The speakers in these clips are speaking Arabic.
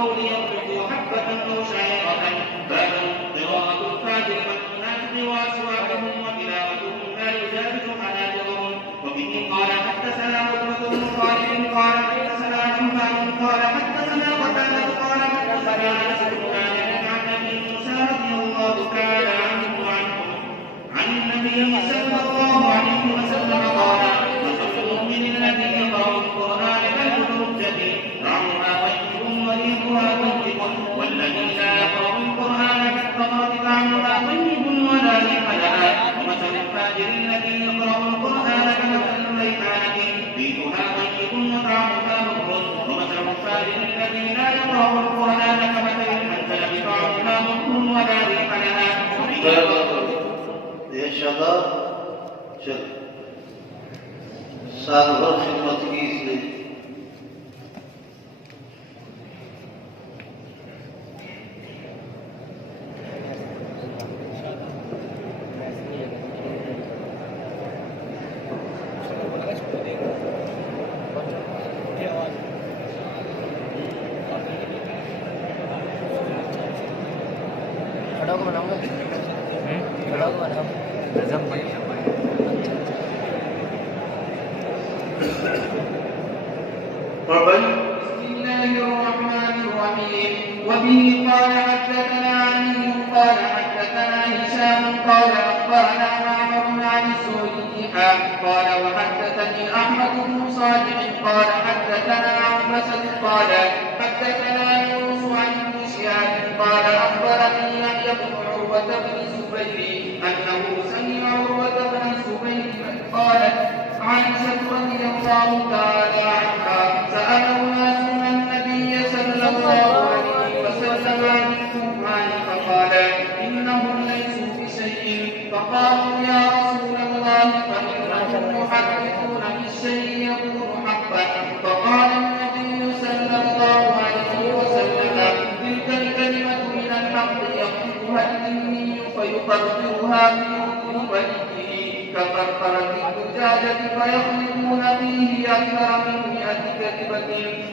أو ليطلقوا حبة أو شعيرة. باب قراءة الفاجر والمنافق وأسواقهم وتلاوتهم لا يجاوز حناجرهم. وبه قال حدثنا قتيبة بن خالد قال حدثنا حماد قال حدثنا قتادة قال حدثنا أنس بن مالك عن أبي موسى رضي الله تعالى عنه عن النبي صلى الله عليه وسلم قال: مثل المؤمن الذي يقرأ القرآن كالحجة طعمها طيب وريحها طيب، والذي لا يقرأ القرآن كالتمرة طعمها طيب ولا ريح لها. ومثل الفاجر الذي يقرأ القرآن كمثل الريحانة ريحها طيب وطعمها مر. ومثل الفاجر الذي لا يقرأ القرآن كمثل الحنظلة طعمها مر ولا ريح لها. يا شباب साल भर खिदमत की इसने بسم الله الرحمن الرحيم. وبه قال حدثنا علي قال حدثنا هشام قال أخبرنا معمر عن الزهري قال وحدثني أحمد بن صالح قال حدثنا عنبسة قال حدثنا يونس عن ابن شهاب قال أخبرني يحيى بن عروة بن الزبير أنه سمع عروة بن الزبير قالت عائشة رضي الله تعالى عنها: سأل ناس النبي صلى الله عليه وسلم عن الكهان فقال: إنهم ليسوا بشيء. فقالوا: يا رسول الله فإنهم يحدثون بالشيء يكون حقا. فقال النبي صلى الله عليه وسلم: تلك الكلمة من الحق يقذفها الجني فيقررها في أذن وليه كقرقرة الزجاجة فيخلقون فيه أكثر من 100 كذبة.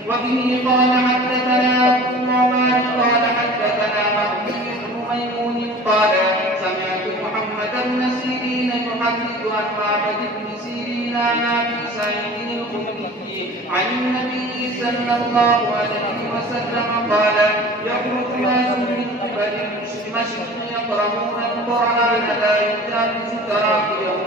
وبه قال حدثنا أبو النعمان قال حدثنا مهدي بن ميمون قال سمعت محمد بن سيرين يحدث عن معبد بن سيرين عن أبي سعيد الخدري عن النبي صلى الله عليه وسلم قال: يخرج ناس من قبل المشرق يقرؤون القرآن لا يجاوز تراقيهم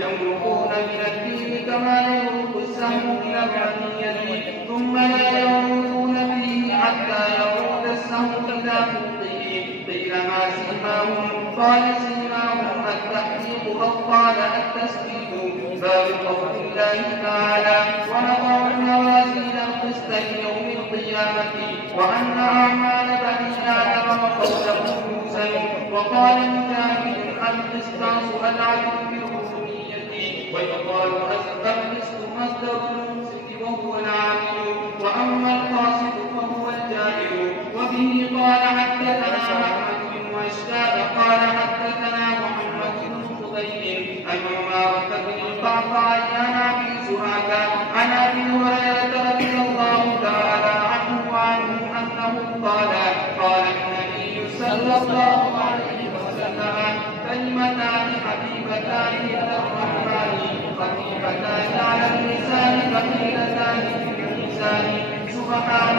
يمرقون من الدين كما يمرق السهم من الرمية ثم لا يمرقون فيه حتى يعود السهم إلى موضعه. قيل ما سيماهم؟ قال سيماهم التحقيق أو قال التسديد. باب قول الله تعالى: ونضع الموازين القسط ليوم القيامة وأن أعمال بني آدم وقوله يوزن. وقال مجاهد: القسطاس العدل بالرسمية. ويقال القسط مصدر الممسك وهو العامل، وأما القاسط فهو الجاهل. وبه قال حدثنا محمد بن واشتاق قال حدثنا محمد بن فضيل عن عمارة بن القعقاع عن أبي زهاد عن أبي هريرة رضي الله تعالى عنه وعنه أنه قال: قال النبي صلى الله عليه وسلم: كلمتان حبيبتان إلى الرحمن خفيفتان على اللسان ثقيلتان في الميزان سبحان